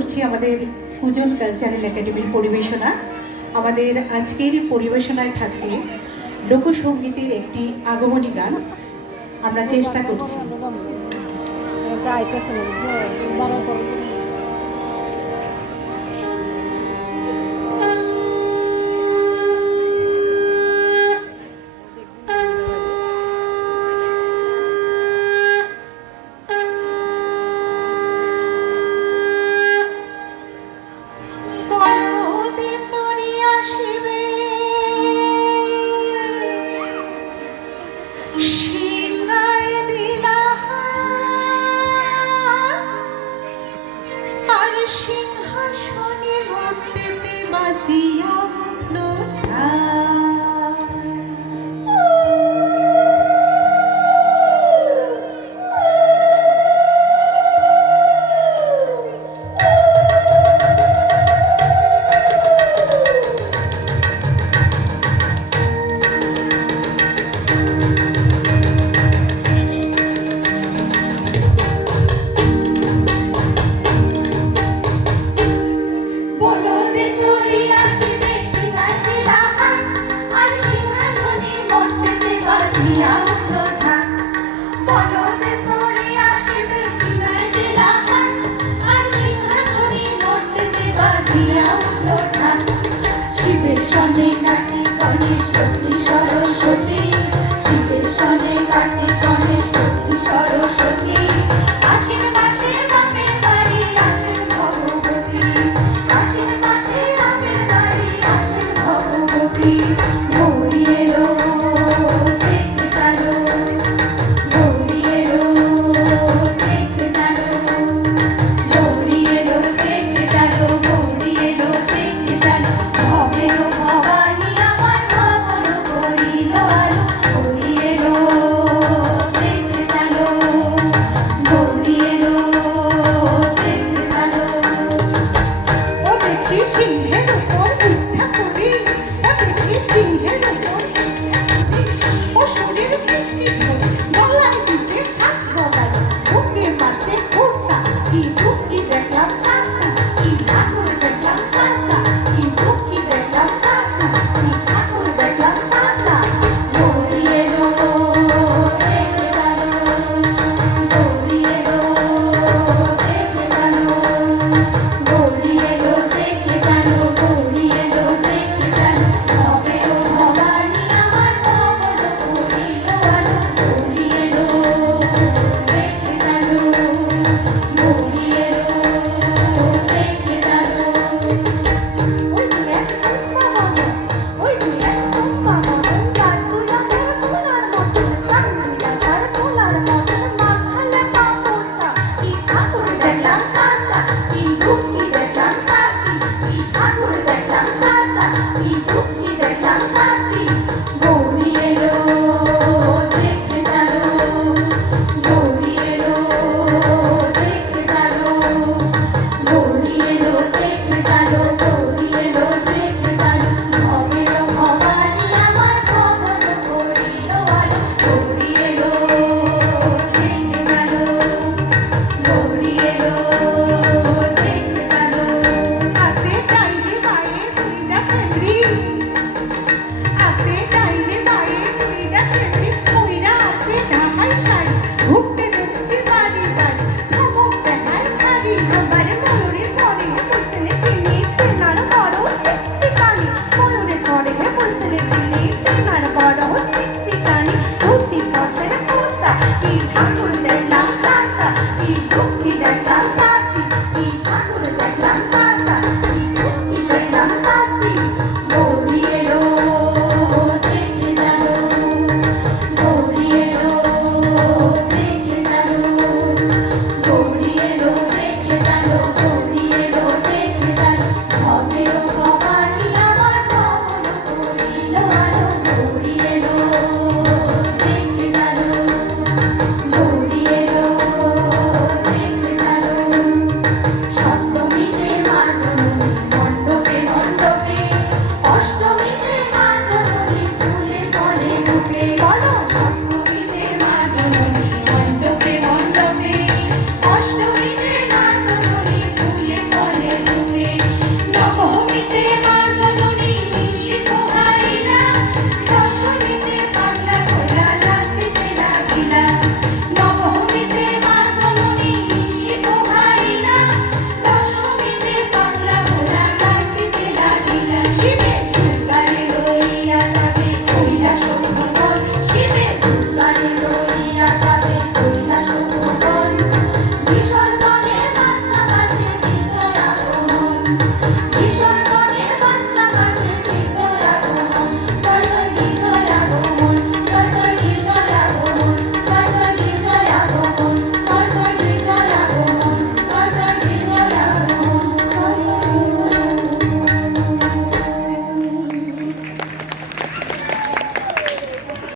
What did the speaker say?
করছি আমাদের কুজন কালচারাল একাডেমির পরিবেশনা। আমাদের আজকের পরিবেশনায় থাকছে লোকসঙ্গীতের একটি আগমনী গান। আমরা চেষ্টা করছি। 是。